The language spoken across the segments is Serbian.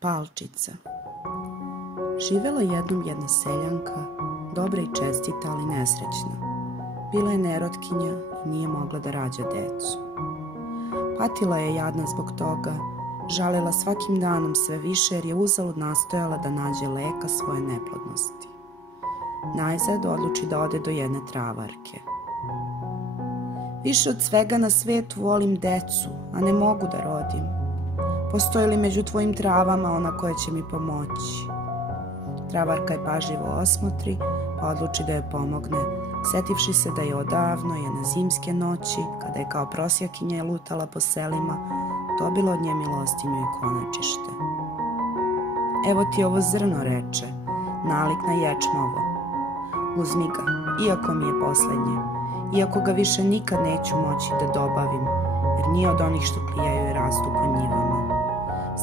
Palčica. Živela jednom jedna seljanka, dobra i čestita, ali nesrećna. Bila je nerotkinja i nije mogla da rađa decu. Patila je jadna zbog toga, žalila svakim danom sve više jer je uzalud nastojala da nađe leka svoje neplodnosti. Najzad odluči da ode do jedne travarke. Više od svega na svetu volim decu, a ne mogu da rodim. Postoji li među tvojim travama ona koja će mi pomoći? Travarka je pažljivo osmotri, pa odluči da joj pomogne, setivši se da je odavno jedne zimske noći, kada je kao prosjakinja lutala po selima, dobila od nje milostinju i konačište. Evo ti ovo zrno, reče, nalik na ječmovo. Uzmi ga, iako mi je poslednje, iako ga više nikad neću moći da dobavim, jer nije od onih što klijaju i rastu po njivama.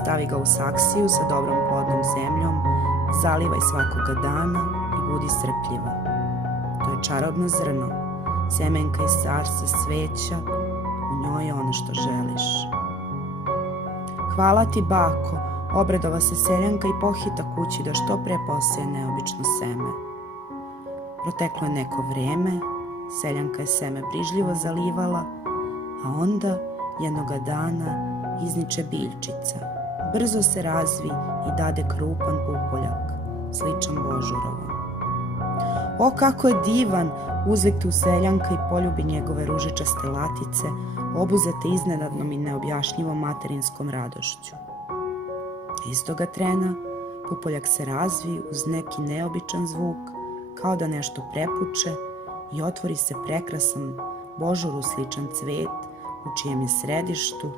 Stavi ga u saksiju sa dobrom plodnom zemljom, zalivaj svakoga dana i budi strpljiva. To je čarobno zrno, semenka iz carstva sveća, u njoj je ono što želiš. Hvala ti, bako, obradova se seljanka i pohita kući da što pre poseje neobično seme. Proteklo je neko vreme, seljanka je seme brižljivo zalivala, a onda jednoga dana izniče biljčica. Brzo se razvi i dade krupan pupoljak, sličan božurovom. O, kako je divan, uzviktu seljanka i poljubi njegove ružičaste latice, obuzete iznenadnom i neobjašnjivom materinskom radošću. Istoga trena pupoljak se razvi uz neki neobičan zvuk, kao da nešto prepuče i otvori se prekrasan božuru sličan cvet u čijem je središtu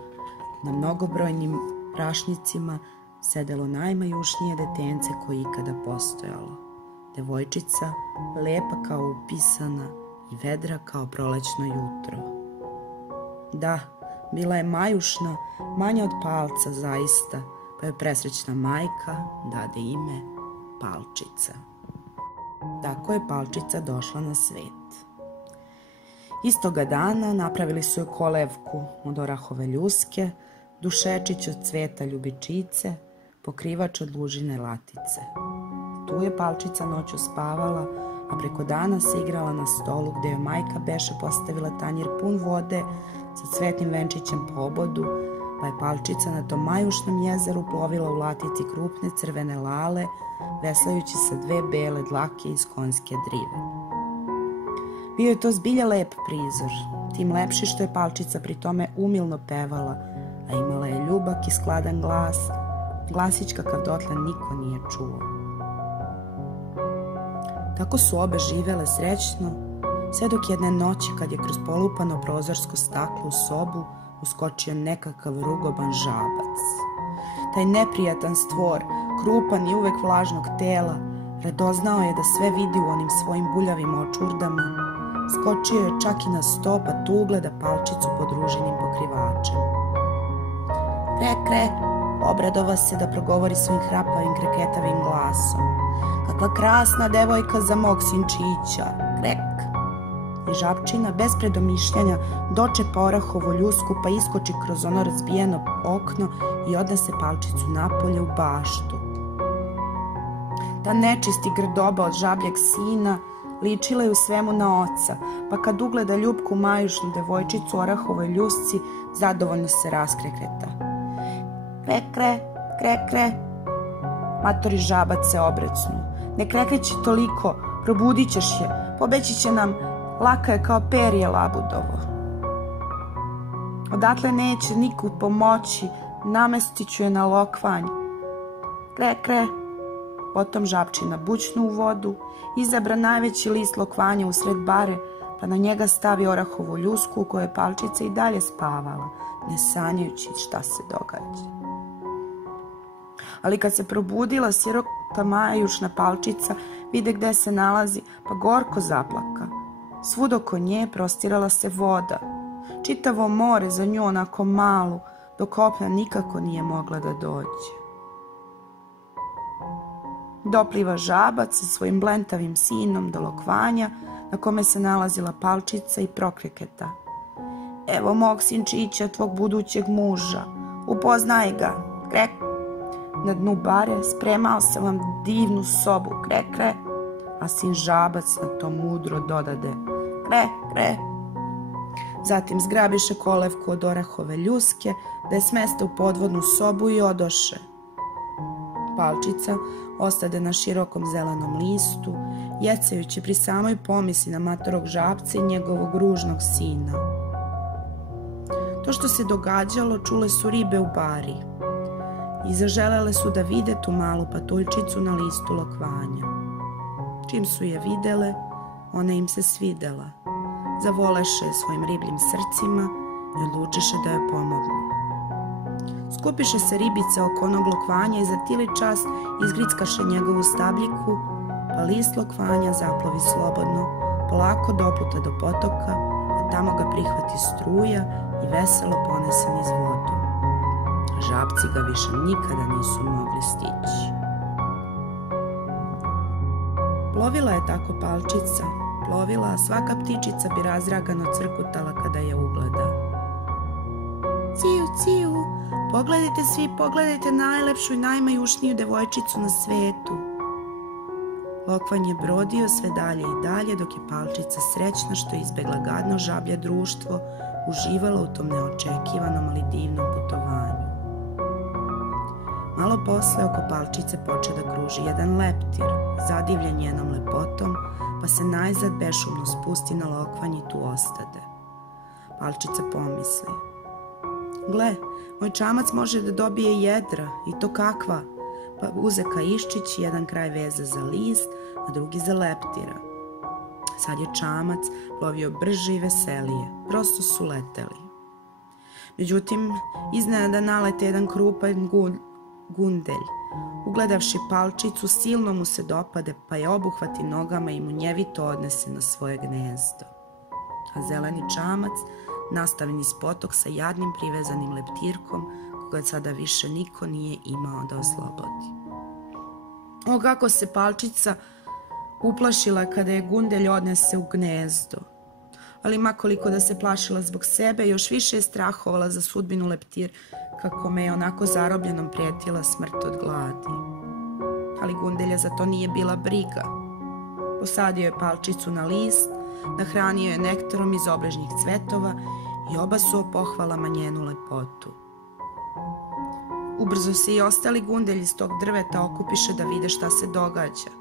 na mnogobrojnim prašnicima sedelo najmajušnije detence koje ikada postojalo. Devojčica, lepa kao upisana i vedra kao prolećno jutro. Da, bila je majušna, manja od palca zaista, pa je presrećna majka dade ime Palčica. Tako je Palčica došla na svet. Istoga dana napravili su joj kolevku od orahove ljuske, dušečić od cveta ljubičice, pokrivač od lužine latice. Tu je Palčica noću spavala, a preko dana se igrala na stolu gde joj majka beše postavila tanjir pun vode sa cvetnim venčićem po obodu, pa je Palčica na tom majušnom jezeru plovila u latici krupne crvene lale, veslajući sa dve bele dlake iz konjske drive. Bio je to zbilja lep prizor, tim lepši što je Palčica pri tome umilno pevala, a imala je ljubak i skladan glas, glasić kakav dotle niko nije čuo. Tako su obe živele srećno, sve dok jedne noći, kad je kroz polupano prozorsko staklo u sobu uskočio nekakav rugoban žabac. Taj neprijatan stvor, krupan i uvek vlažnog tela, radoznao je da sve vidi u onim svojim buljavim očurdama, skočio je čak i na sto, pa tu ugleda Palčicu pod ružinim pokrivačem. Kre, obradova se da progovori svojim hrapavim kreketavim glasom. Kakva krasna devojka za mog sinčića, krek. I žabčina, bez predomišljanja, dočepa orahovu ljusku pa iskoči kroz ono razbijeno okno i odnese Palčicu napolje u baštu. Ta nečisti grdoba od žabljeg sina ličila je u svemu na oca, pa kad ugleda ljubku majušnu devojčicu u orahovoj ljusci, zadovoljno se raskrekreta. Kre, matori žabac se obrecnu. Ne krekreći toliko, probudit ćeš je, pobeći će nam, laka je kao perje labudovo. Odatle neće niku pomoći, namestit ću je na lokvanj. Kre, potom žabčina bućnu u vodu, izabra najveći list lokvanja usred bare, pa na njega stavi orahovu ljusku u kojoj je Palčica i dalje spavala, ne sanjajući šta se događa. Ali kad se probudila sirota majušna Palčica, vide gde se nalazi, pa gorko zaplaka. Svud oko nje prostirala se voda. Čitavo more za nju onako malu, do kopna nikako nije mogla da dođe. Dopliva žabac sa svojim blentavim sinom do lokvanja, na kome se nalazila Palčica i prokreketa. Evo mog sinčića, tvog budućeg muža, upoznaj ga, krek. na dnu bare, spremao sam vam divnu sobu, kre, kre, a sin žabac na to mudro dodade, kre, kre. Zatim zgrabiše kolevku od orahove ljuske, da je smeste u podvodnu sobu i odoše. Palčica ostade na širokom zelenom listu, jecajući pri samoj pomisli na matorog žabca i njegovog ružnog sina. To što se događalo čule su ribe u bari i zaželele su da vide tu malu patuljčicu na listu lokvanja. Čim su je videle, ona im se svidela. Zavoleše svojim ribljim srcima i odlučiše da joj pomognu. Skupiše se ribice oko onog lokvanja i za tili čas izgrickaše njegovu stabljiku, pa list lokvanja zaplovi slobodno, polako doputa do potoka, a tamo ga prihvati struja i veselo ponese niz vodu. Žabci ga više nikada nisu mogli stići. Plovila je tako Palčica, plovila, a svaka ptičica bi razragano crkutala kada je ugleda. Ciju, ciju, pogledajte svi, pogledajte najlepšu i najmajušniju devojčicu na svetu. Lokvanj je brodio sve dalje i dalje, dok je Palčica srećna što je izbegla gadno žablje društvo, uživala u tom neočekivanom ali divnom putovanju. Malo posle oko Palčice poče da kruži jedan leptir, zadivljen njenom lepotom, pa se najzad bešumno spusti na lokvanj i tu ostade. Palčica pomisli, gle, moj čamac može da dobije jedra, i to kakva, pa uze kaiščić, jedan kraj veze za list, a drugi za leptira. Sad je čamac plovio brže i veselije, prosto su leteli. Međutim, iznenada nalete jedan krupan gundelj. Ugledavši Palčicu, silno mu se dopade, pa je obuhvati nogama i munjevito odnese na svoje gnezdo. A zeleni čamac nastavi niz potok sa jadnim privezanim leptirkom, koga sada više niko nije imao da oslobodi. O, kako se Palčica uplašila kada je gundelj odnese u gnezdo. Ali makoliko da se plašila zbog sebe, još više je strahovala za sudbinu leptir, kako me je onako zarobljenom prijetila smrt od gladi. Ali gundelja za to nije bila briga. Posadio je Palčicu na list, nahranio je nektarom iz obližnjih cvetova i oba su o pohvalama njenu lepotu. Ubrzo se i ostali gundelji iz tog drveta okupiše da vide šta se događa.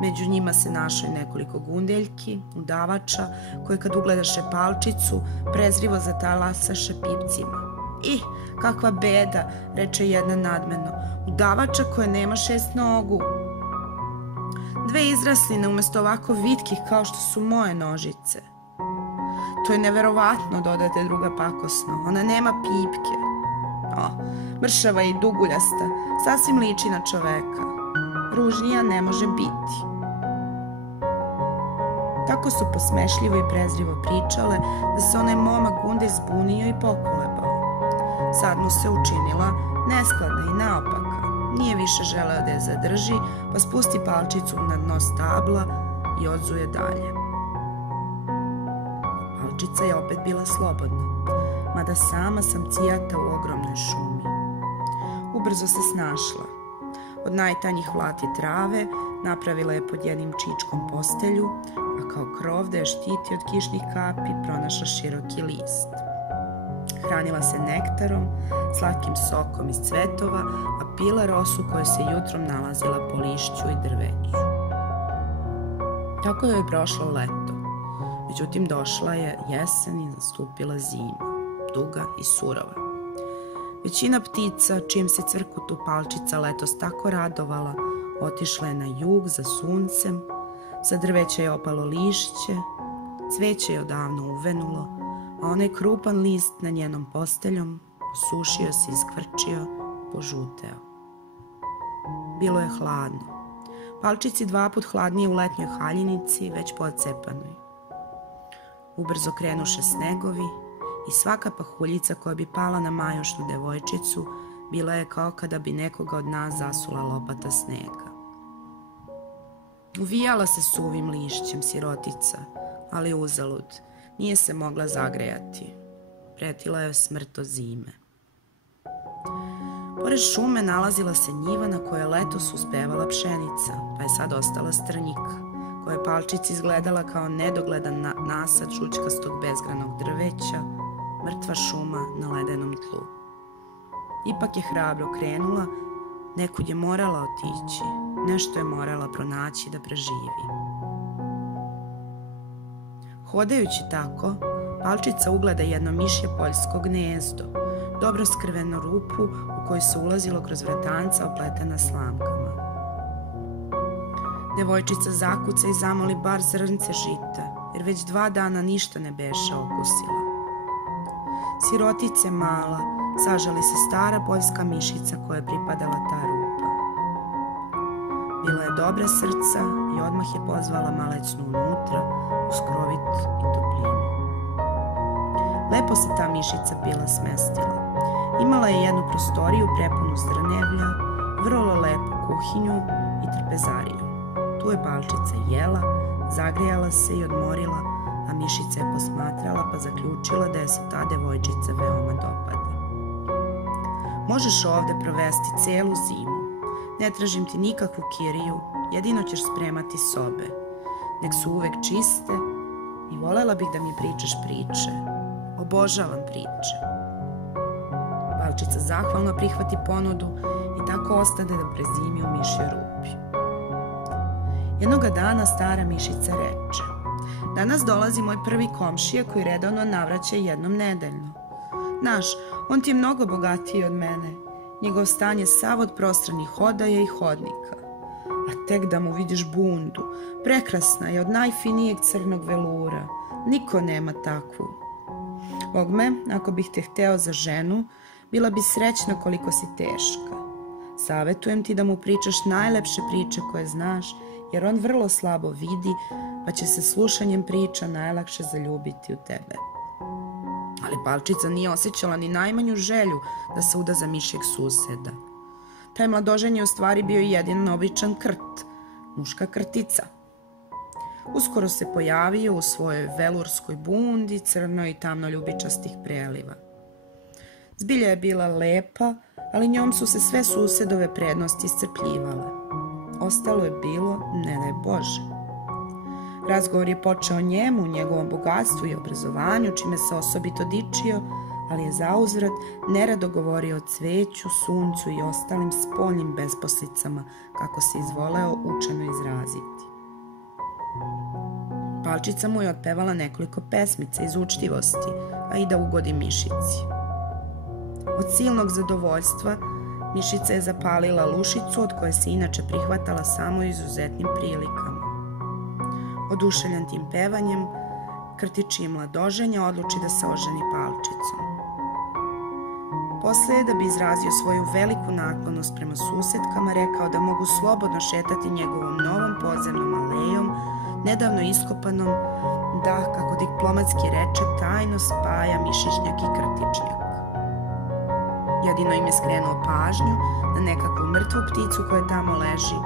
Među njima se našlo nekoliko gundeljki, udavača, koje kad ugledaše Palčicu, prezrivo zatalasaše pipcima. Ih, kakva beda, reče jedna nadmeno, udavača koja nema 6 nogu. Dve izrasline umesto ovako vitkih kao što su moje nožice. To je neverovatno, dodate druga pakosno, ona nema pipke. Mršava i duguljasta, sasvim liči na čoveka. Ružnija ne može biti. Tako su posmešljivo i prezrivo pričale da se onaj momak gundelj zbunio i pokolebao. Sad mu se učinila neskladna i naopaka. Nije više želeo da je zadrži, pa spusti Palčicu na dno stabla i odzuje dalje. Palčica je opet bila slobodna, mada sama sam cijata u ogromnoj šumi. Ubrzo se snašla. Od najtanjih vlati trave napravila je pod jednim čičkom postelju, a kao krov da je štiti od kišnih kapi pronašla široki list. Hranila se nektarom, slatkim sokom iz cvetova, a pila rosu koja se jutrom nalazila po lišću i drveću. Tako joj je prošlo leto. Međutim, došla je jesen i nastupila zima, duga i surova. Većina ptica, čijim se cvrkutu Palčica letos tako radovala, otišla je na jug za suncem, sa drveća je opalo lišće, cveće je odavno uvenulo, a onaj krupan list na njenom posteljom posušio se, iskvrčio, požuteo. Bilo je hladno. Palčici 2 put hladnije u letnjoj haljinici, već pocepanoj. Ubrzo krenuše snegovi i svaka pahuljica koja bi pala na majušnu devojčicu bila je kao kada bi nekoga od nas zasula lopata snega. Uvijala se suvim lišćem sirotica, ali uzalud, nije se mogla zagrejati. Pretila je smrt od zime. Pored šume nalazila se njiva na kojoj je letos uspevala pšenica, pa je sad ostala strnjika, koja je Palčici izgledala kao nedogledan nasad žućkastog bezgranog drveća, mrtva šuma na ledenom tlu. Ipak je hrabro krenula, nekud je morala otići, nešto je morala pronaći da preživi. Hodajući tako, Palčica ugleda jedno mišje poljsko gnezdo, dobro skrvenu rupu u koju se ulazilo kroz vratanca opletena slamkama. Devojčica zakuca i zamoli bar zrnce žita, jer već 2 dana ništa ne beše okusila. Sirotice mala, sažali se stara poljska mišica koja je pripadala ta rupa. Bila je dobra srca i odmah je pozvala malecnu unutra, uz krovit i toplinu. Lepo se ta mišica bila smestila. Imala je jednu prostoriju prepunu zrnevlja, vrlo lepu kuhinju i trpezariju. Tu je Palčica jela, zagrijala se i odmorila, a mišica je posmatrala pa zaključila da je se ta devojčica veoma dopada. Možeš ovde provesti celu zimu. Ne tražim ti nikakvu kiriju, jedino ćeš spremati sobe. Nek su uvek čiste i volela bih da mi pričaš priče. Obožavam priče. Palčica zahvalno prihvati ponudu i tako ostade da prezimi u mišjoj rupi. Jednoga dana stara mišica reče: danas dolazi moj prvi komšija koji redovno navraća jednom nedeljno. Znaš, on ti je mnogo bogatiji od mene. Njegov stan je sav od prostranih odaja i hodnika. A tek da mu vidiš bundu, prekrasna je od najfinijeg crnog velura. Niko nema takvu. Bogme, ako bih te hteo za ženu, bila bi srećna koliko si teška. Savetujem ti da mu pričaš najlepše priče koje znaš, jer on vrlo slabo vidi, pa će se slušanjem priča najlakše zaljubiti u tebe. Ali Palčica nije osjećala ni najmanju želju da se uda za mišjeg suseda. Taj mladoženj je u stvari bio jedan običan krt, muška krtica. Uskoro se pojavio u svojoj velurskoj bundi, crnoj i tamno ljubičastih preliva. Zbilja je bila lepa, ali njom su se sve susedove prednosti iscrpljivale. Ostalo je bilo, ne daj Bože. Razgovor je počeo njemu, njegovom bogatstvu i obrazovanju, čime se osobito dičio, ali je zauzvrat nerado govorio o cveću, suncu i ostalim spoljnim besposlicama, kako se izvoleo učeno izraziti. Palčica mu je otpevala nekoliko pesmica iz učtivosti, a i da ugodi mišici. Od silnog zadovoljstva mišica je zapalila lušicu od koje se inače prihvatala samo u izuzetnim prilikama. Oduševljen tim pevanjem, krtičiji mladoženja odluči da se oženi Palčicom. Posle je, da bi izrazio svoju veliku naklonost prema susedkama, rekao da mogu slobodno šetati njegovom novom podzemnom alejom, nedavno iskopanom, da, kako diplomatski reče, tajno spaja mišićnjak i krtičnjak. Jedino im je skrenuo pažnju na nekakvu mrtvu pticu koja tamo leži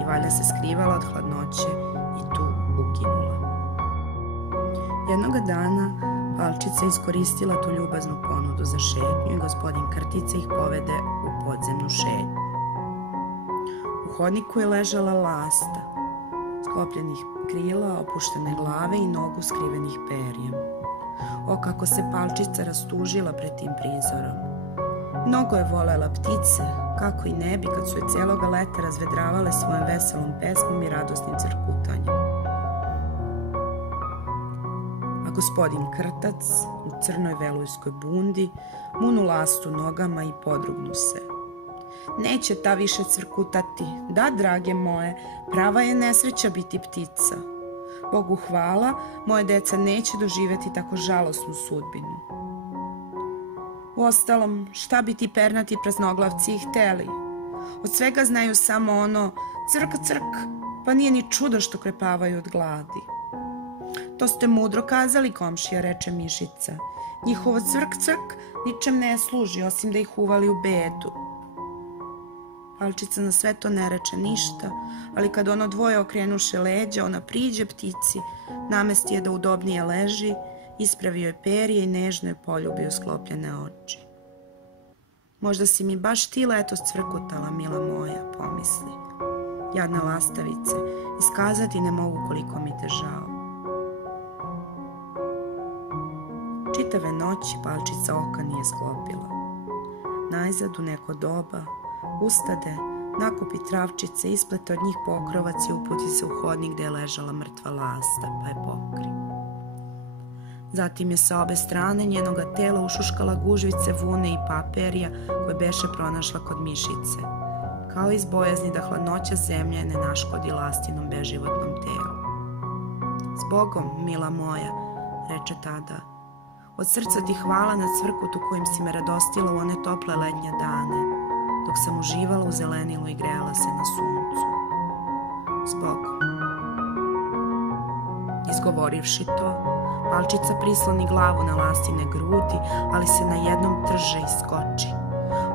i valjda se skrivala od hladnoće i tu uginula. Jednoga dana Palčica iskoristila tu ljubaznu ponudu za šetnju i gospodin Krtica ih povede u podzemnu šetnju. U hodniku je ležala lasta, sklopljenih krila, opuštene glave i nogu skrivenih perjem. O, kako se Palčica rastužila pred tim prizorom. Mnogo je volela ptice, kako i ne bi kad su je celoga leta razvedravale svojom veselom pesmom i radosnim crkutanjem. A gospodin Krtac u crnoj velujskoj bundi munu lastu nogama i podrugnu se. Neće ta više crkutati, da, drage moje, prava je nesreća biti ptica. Bogu hvala, moje deca neće doživeti tako žalosnu sudbinu. Uostalom, šta bi ti pernati praznoglavci i hteli? Od svega znaju samo ono crk, crk, pa nije ni čudo što krepavaju od gladi. To ste mudro kazali, komšija, reče mišica. Njihovo crk, crk ničem ne služi, osim da ih uvali u bedu. Palčica na sve to ne reče ništa, ali kad ono dvoje okrenuše leđa, ona priđe ptici, namesti je da udobnije leži, ispravio je perje i nežno je poljubio sklopljene oči. Možda si mi baš ti letos cvrkutala, mila moja, pomisli. Jadna lastavice, iskazati ne mogu koliko mi te žao. Čitave noći palčica oka nije sklopila. Najzad u neko doba ustade, nakupi travčice, isplete od njih pokrovac i uputi se u hodnik gde je ležala mrtva lasta, pa je pokri. Zatim je sa obe strane njenoga tela ušuškala gužvice vune i paperija koje beše pronašla kod mišice, kao iz bojazni da hladnoća zemlje ne naškodi lastinom beživotnom telu. Zbogom, mila moja, reče tada, od srca ti hvala na cvrkutu kojim si me radostila u one tople letnje dane, dok sam uživala u zelenilu i grejala se na suncu. Zbogom. Izgovorivši to, palčica prisloni glavu na lastine grudi, ali se na jednom trže i skoči.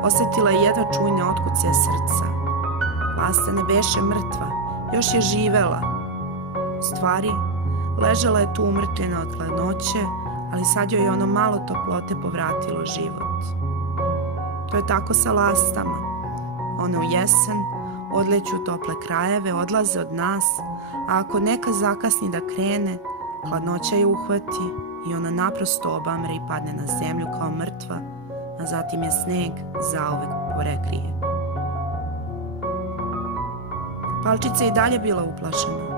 Osetila je jedva čujne otkuce srca. Lasta ne beše mrtva, još je živela. U stvari, ležala je tu umrtvljena od hladnoće, ali sad joj je ono malo toplote povratilo život. To je tako sa lastama. One u jesen odleću u tople krajeve, odlaze od nas, a ako neka zakasni da krene, hladnoća je uhvati i ona naprosto obamre i padne na zemlju kao mrtva, a zatim je sneg zauvek porekrije. Palčica je i dalje bila uplašena.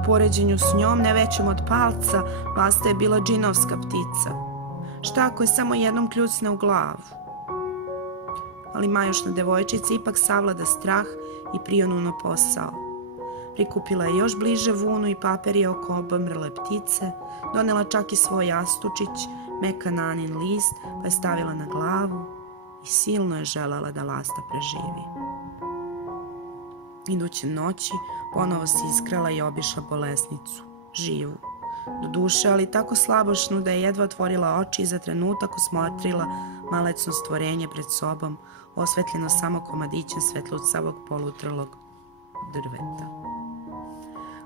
U poređenju s njom, ne većom od palca, lasta je bila džinovska ptica. Šta ako je samo jednom kljucne u glavu? Ali majušna devojčica ipak savlada strah i prionu na posao. Prikupila je još bliže vunu i paperije oko obamrle ptice, donela čak i svoj jastučić, mekan nanin list, pa je stavila na glavu i silno je želela da lasta preživi. Iduće noći ponovo se iskrala i obišla bolesnicu, živu, do duše, ali tako slabošnu da je jedva otvorila oči i za trenutak osmotrila malecno stvorenje pred sobom, osvetljeno samo komadićem svetlucavog polutrlog drveta.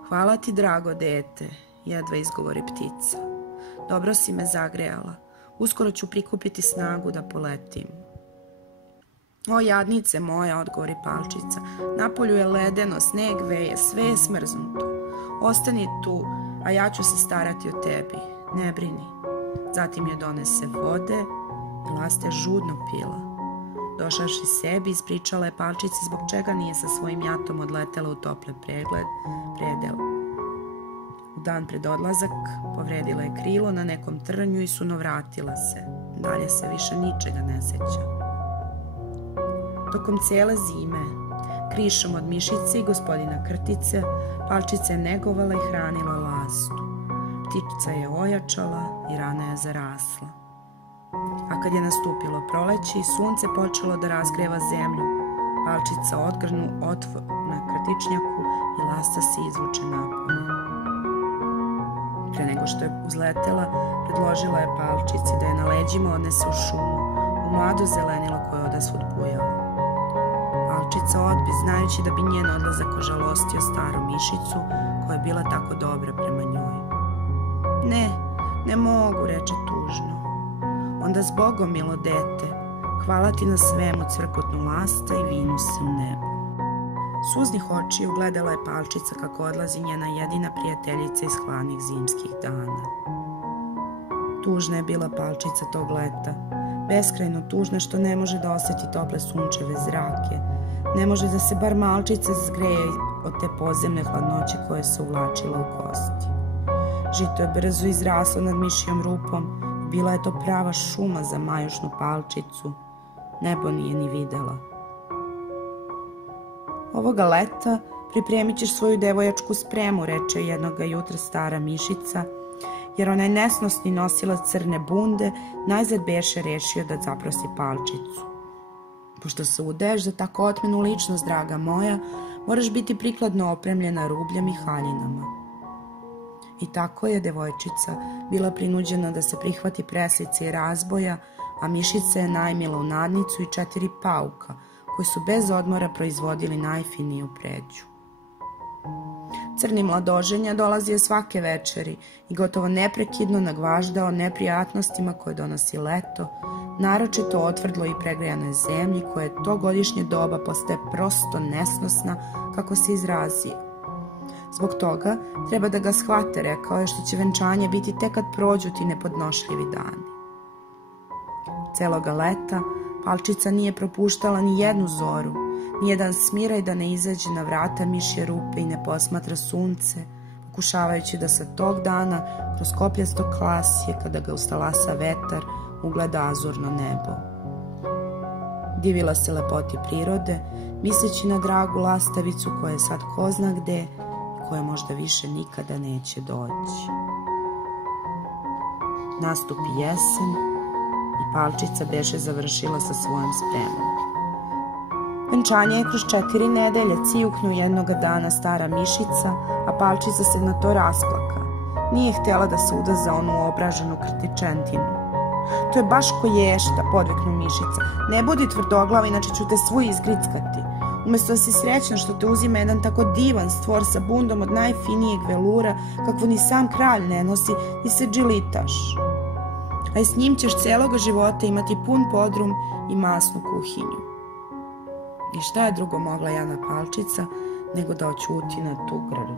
Hvala ti, drago dete, jedva izgovori ptica. Dobro si me zagrejala. Uskoro ću prikupiti snagu da poletim. O, jadnice moja, odgovori palčica. Napolju je ledeno, sneg veje, sve je smrznuto. Ostani tu, a ja ću se starati o tebi. Ne brini. Zatim je donese vode i lasta je žudno pila. Došavši sebi, ispričala je palčici zbog čega nije sa svojim jatom odletela u tople predel. U dan pred odlazak povredila je krilo na nekom trnju i sunovratila se. Dalje se više ničega ne seća. Tokom cijele zime, krišom od mišice i gospodina Krtice, palčica je negovala i hranila lastu. Ptica je ojačala i rana je zarasla. A kad je nastupilo proleće i sunce počelo da razgreva zemlju, palčica odgrnu otvor na krtičnjaku i lasta se izvuče napolje. Pre nego što je uzletela, predložila je palčici da je na leđima odnese u šumu, u mlado zelenilo koje je odasvud bujalo. Palčica odbi, znajući da bi njen odlazak ožalostio staru mišicu koja je bila tako dobra prema njoj. Ne mogu, reče tužno. Onda zbogom, milo dete, hvala ti na svemu, cvrkutnu lasta i vinu se u nebu. Suznih očiju gledala je palčica kako odlazi njena jedina prijateljica iz hladnih zimskih dana. Tužna je bila palčica tog leta, beskrajno tužna što ne može da osjeti tople sunčeve zrake, ne može da se bar malčice zgreje od te podzemne hladnoće koje se uvlačila u kosti. Žito je brzo izraslo nad mišijom rupom, bila je to prava šuma za majušnu palčicu, nebo nije ni videla. Ovoga leta pripremit ćeš svoju devojačku spremu, reče jednoga jutra stara mišica, jer onaj nesnosni nosilac crne bunde najzad beše rešio da zaprosi palčicu. Pošto se udaješ za tako otmenu ličnost, draga moja, moraš biti prikladno opremljena rubljem i haljinama. I tako je devojčica bila prinuđena da se prihvati preslice i razboja, a mišica je najmila u nadnicu i 4 pauka, koji su bez odmora proizvodili najfiniju pređu. Crni mladoženja dolazio svake večeri i gotovo neprekidno nagvaždao neprijatnostima koje donosi leto, naročito otvrdloj i pregrejanoj zemlji koja je to godišnje doba postaje prosto nesnosna, kako se izrazio. Zbog toga treba da ga shvate, rekao je, što će venčanje biti tek kad prođu ti nepodnošljivi dani. Celoga leta Palčica nije propuštala ni jednu zoru, ni jedan smiraj da ne izađe na vrata mišje rupe i ne posmatra sunce, pokušavajući da sa tog dana kroz kopljasto klasje, kada ga ustalasa vetar, ugleda azurno nebo. Divila se lepoti prirode, misleći na dragu lastavicu koja je sad ko zna gde i koja možda više nikada neće doći. Nastupi jesen i Palčica beše završila sa svojom spremom. Venčanje je kroz 4 nedelje, cijuknu jednoga dana stara mišica, a Palčica se na to rasplaka. Nije htjela da se uda za onu obraženu krtičentinu. To je baš ko ješta, podviknu mišica. Ne budi tvrdoglav, inače ću te svu izgrickati. Umesto da si srećna što te uzima jedan tako divan stvor sa bundom od najfinijeg velura, kakvu ni sam kralj ne nosi, ti se džilitaš. A i s njim ćeš celoga života imati pun podrum i masnu kuhinju. I šta je drugo mogla Jana Palčica nego da oćuti na tu grlu.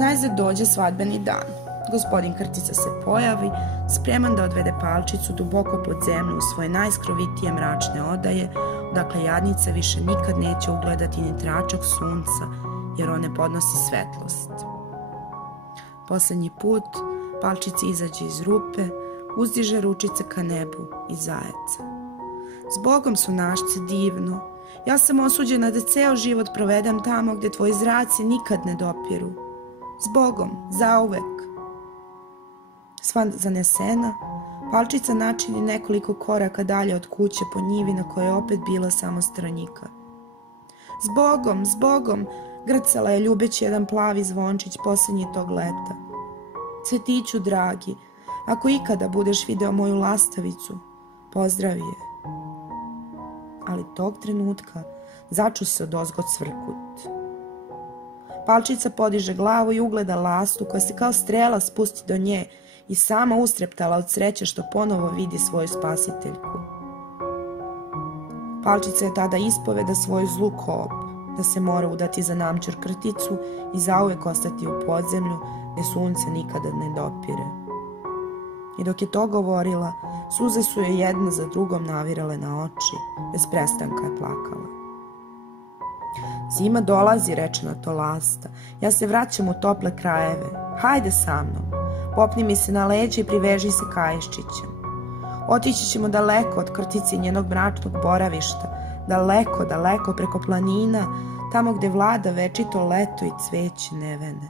Najzad dođe svadbeni dan. Gospodin Krtica se pojavi, spreman da odvede Palčicu duboko pod zemlju u svoje najskrovitije mračne odaje, odakle jadnica više nikad neće ugledati ni tračak sunca, jer on ne podnosi svetlost. Poslednji put Palčica izađe iz rupe, uzdiže ručice ka nebu i zajeca. Zbogom su našce divno. Ja sam osuđena da ceo život provedem tamo gde tvoji zraci nikad ne dopiru. Zbogom, zauvek. Sva zanesena, Palčica načini nekoliko koraka dalje od kuće po njivi na kojoj je opet bila samo stranjika. Zbogom, zbogom, grcala je ljubeći jedan plavi zvončić poslednji tog leta. Cvetiću dragi, ako ikada budeš video moju lastavicu, pozdravi je. Ali tog trenutka začu se odozgo cvrkut. Palčica podiže glavu i ugleda lastu koja se kao strela spusti do nje i sama ustreptala od sreće što ponovo vidi svoju spasiteljku. Palčica je tada ispoveda svoju zlu kop, da se mora udati za namćur Krticu i zauvek ostati u podzemlju gde sunce nikada ne dopire. I dok je to govorila, suze su joj jedna za drugom navirale na oči, bez prestanka je plakala. Zima dolazi, reče na to lasta, ja se vraćam u tople krajeve, hajde sa mnom, popni mi se na leđe i priveži se Kajščićem. Otići ćemo daleko od Krtice i njenog mračnog boravišta, daleko, daleko preko planina, tamo gde vlada večito leto i cveće nevene.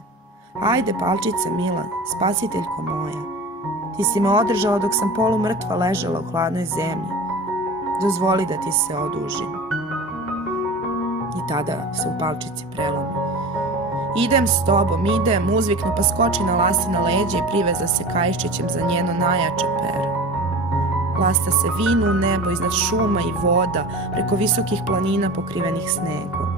Hajde, Palčica mila, spasiteljko moja. Ti si me održala dok sam polumrtva ležala u hladnoj zemlji. Dozvoli da ti se odužim. I tada se u Palčici prelomi. Idem s tobom, idem, uzviknu pa skoči na lastina leđa i priveza se Kajščićem za njeno najjače pero. Lasta se vinu u nebo iznad šuma i voda, preko visokih planina pokrivenih snegom.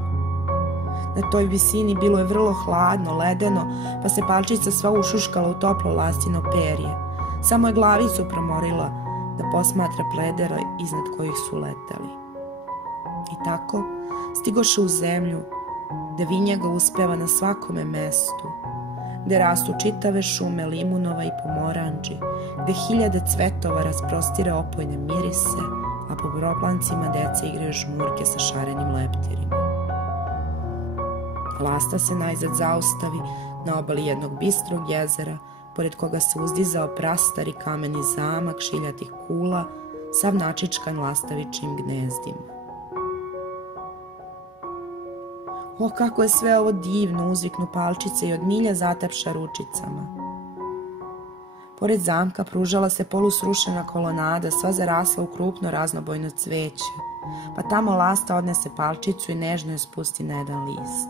Na toj visini bilo je vrlo hladno, ledeno, pa se Palčica sva ušuškala u toplo lastino perje. Samo je glavicu promorila da posmatra pledera iznad kojih su leteli. I tako stigoše u zemlju, gde vinjega uspeva na svakome mestu, gde rastu čitave šume limunova i pomoranđi, gde hiljade cvetova rasprostire opojne mirise, a po broplancima deca igraju žmurke sa šarenim leptirima. Lasta se najzad zaustavi na obali jednog bistrog jezera, pored koga se uzdizao prastari kameni zamak šiljatih kula, sav načičkan lastavičnim gnezdima. O, kako je sve ovo divno, uzviknu Palčica i od milja zatapša ručicama. Pored zamka pružala se polusrušena kolonada, sva zarasla u krupno raznobojno cveće, pa tamo Lasta odnese Palčicu i nežno je spusti na jedan list.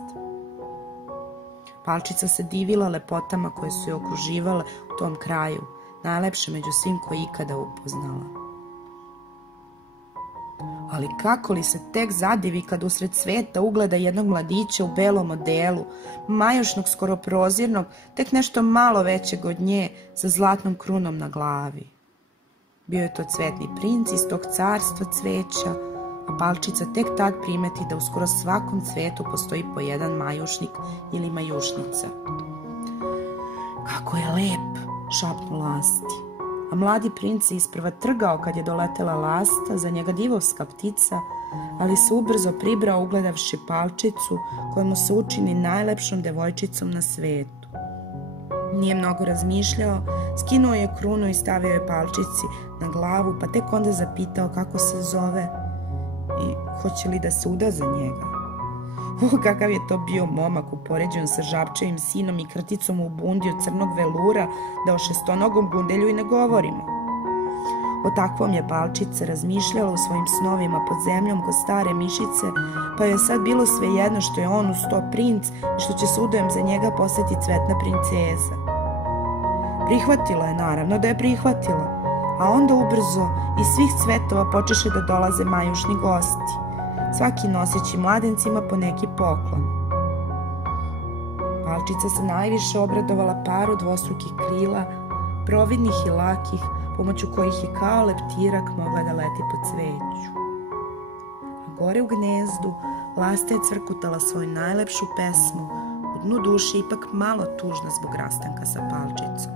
Palčica se divila lepotama koje su je okruživale u tom kraju, najlepše među svim koje ikada upoznala. Ali kako li se tek zadivi kad usred sveta ugleda jednog mladića u belom odelu, majošnog skoro prozirnog, tek nešto malo većeg od nje, sa zlatnom krunom na glavi. Bio je to cvetni princ iz tog carstva cveća, a Palčica tek tad primeti da u skoro svakom cvetu postoji po jedan majušnik ili majušnica. Kako je lep, šapnu lasti. A mladi princ se isprva trgao kad je doletela lasta, za njega divovska ptica, ali se ubrzo pribrao ugledavši Palčicu, koja mu se učini najlepšom devojčicom na svetu. Nije mnogo razmišljao, skinuo je krunu i stavio je Palčici na glavu, pa tek onda zapitao kako se zove i hoće li da se uda za njega. Kakav je to bio momak upoređen sa Žabčevim sinom i krticom u bundi od crnog velura, da o šestonogom gundelju i ne govorimo. O takvom je Palčica razmišljala u svojim snovima pod zemljom kod stare mišice, pa joj je sad bilo svejedno što je on uz to princ i što će se udojem za njega postati cvetna princeza. Prihvatila je, naravno da je prihvatila, a onda ubrzo iz svih cvetova počeše da dolaze majušni gosti, svaki noseći mladencima po neki poklon. Palčica se najviše obradovala paru dvostrukih krila, providnih i lakih, pomoću kojih je kao leptirak mogla da leti po cveću. A gore u gnezdu lasta je cvrkutala svoju najlepšu pesmu, u dnu duše ipak malo tužna zbog rastanka sa Palčicom.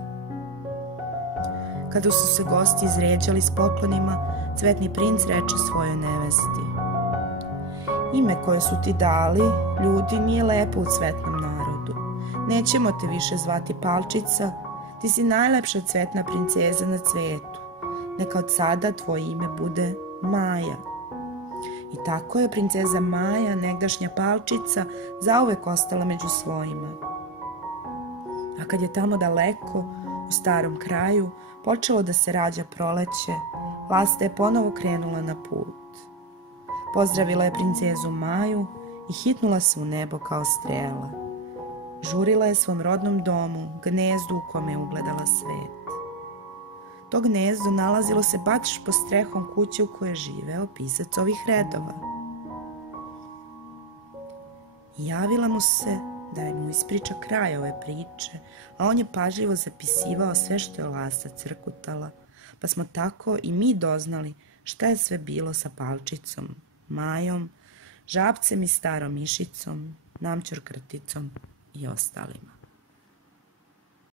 Kada su se gosti izređali s poklonima, cvetni princ reče svojoj nevesti: ime koje su ti dali, ljudi, nije lepo u cvetnom narodu. Nećemo te više zvati Palčica, ti si najlepša cvetna princeza na cvetu. Neka od sada tvoje ime bude Maja. I tako je princeza Maja, negdašnja Palčica, zauvek ostala među svojima. A kad je tamo daleko, u starom kraju, počelo da se rađa proleće, lasta je ponovo krenula na put. Pozdravila je princezu Maju i hitnula se u nebo kao strela. Žurila je svom rodnom domu, gnezdu u kome je ugledala svet. To gnezdo nalazilo se baš pod strehom kuće u kojoj je živeo pisac ovih redova. I javila mu se da mu ispriča kraj ove priče, a on je pažljivo zapisivao sve što je lasta crkutala, pa smo tako i mi doznali šta je sve bilo sa Palčicom, Majom, Žabcem i starom mišicom, Namćor krticom i ostalima.